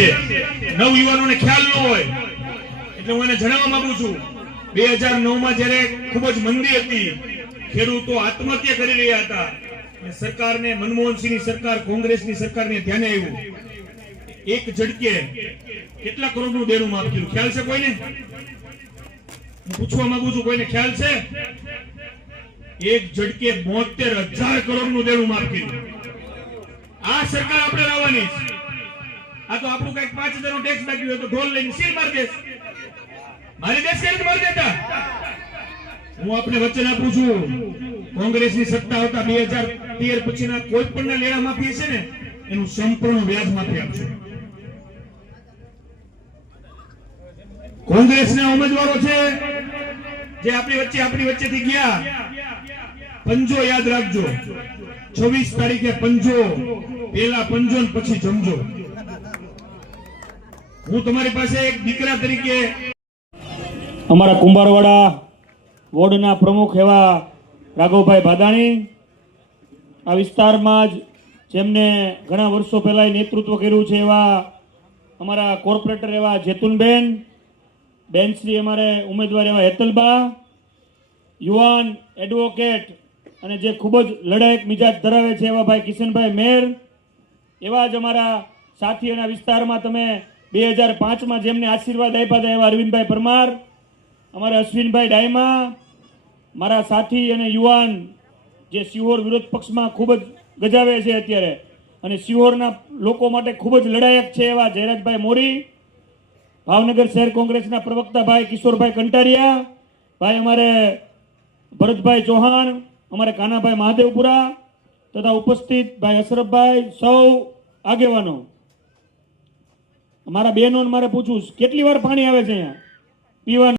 છે, નવયુવાનોને ખ્યાલ ન હોય એટલે હું એને જણાવવા માંગુ છું 2009માં જ્યારે ખૂબ જ મંદી હતી, ખેડૂતો આત્મહત્યા કરી રહ્યા હતા, સરકારને મનમોહનસિંહની સરકાર કોંગ્રેસની સરકારને ધ્યાને આવ્યું, એક ઝટકે કેટલા કરોડનું દેણું માફ કર્યું ખ્યાલ છે કોઈને? હું પૂછવા માંગુ છું, કોઈને ખ્યાલ છે? એક ઝટકે 72,000 કરોડનું દેણું માફ કર્યું. આ સરકાર આપણે લાવવાની છે. આ તો આપણું કઈક 5,000 નો ટેક્સ બાકી હોય તો ઢોલ લઈને સીલ મારી દેશ, મારી દેશ કેમ મારી દેતા? હું આપને વચન આપું છું, કોંગ્રેસની સત્તા હતા 2013 પછીના કોઈ પણ લેણા માફી છે ને એનું સંપૂર્ણ વ્યાજ માફી આપશે. કોંગ્રેસના ઉમેદવારો છે જે આપણી વચ્ચેથી ગયા, પંજો યાદ રાખજો, 26 તારીખે પંજો, પેલા પંજો ને પછી જમજો. હું તમારી પાસે એક દીકરા તરીકે અમારા કુંભારવાડા વોર્ડના પ્રમુખ એવા રાઘવભાઈ ભાદાણી, આ વિસ્તારમાં જ જેમને ઘણા વર્ષો પહેલા નેતૃત્વ કર્યું છે એવા અમારા કોર્પોરેટર એવા જેતુનબેન, બેનશ્રી અમારે ઉમેદવાર એવા હેતલબા, યુવાન એડવોકેટ અને જે ખૂબ જ લડાયક મિજાજ ધરાવે છે એવા ભાઈ કિશનભાઈ મેર, એવા જ અમારા સાથીઓના વિસ્તારમાં તમે 2005માં જેમને આશીર્વાદ આપ્યા હતા એવા અરવિંદભાઈ પરમાર, અમારા અશ્વિનભાઈ ડાયમા, મારા સાથી અને યુવાન જે સિહોર વિરોધ પક્ષમાં ખૂબ જ ગજાવે છે અત્યારે અને સિહોરના લોકો માટે ખૂબ જ લડાયક છે એવા જયરાજભાઈ મોરી, ભાવનગર શહેર કોંગ્રેસના પ્રવક્તા ભાઈ કિશોરભાઈ કંટારિયા, ભાઈ અમારે ભરતભાઈ ચૌહાણ, અમારે કાનાભાઈ મહાદેવપુરા તથા ઉપસ્થિત ભાઈ અશરફભાઈ, સૌ આગેવાનો. મારા બહેનો મારે પૂછવું કેટલી વાર પાણી આવે છે અહીંયા પીવાનું?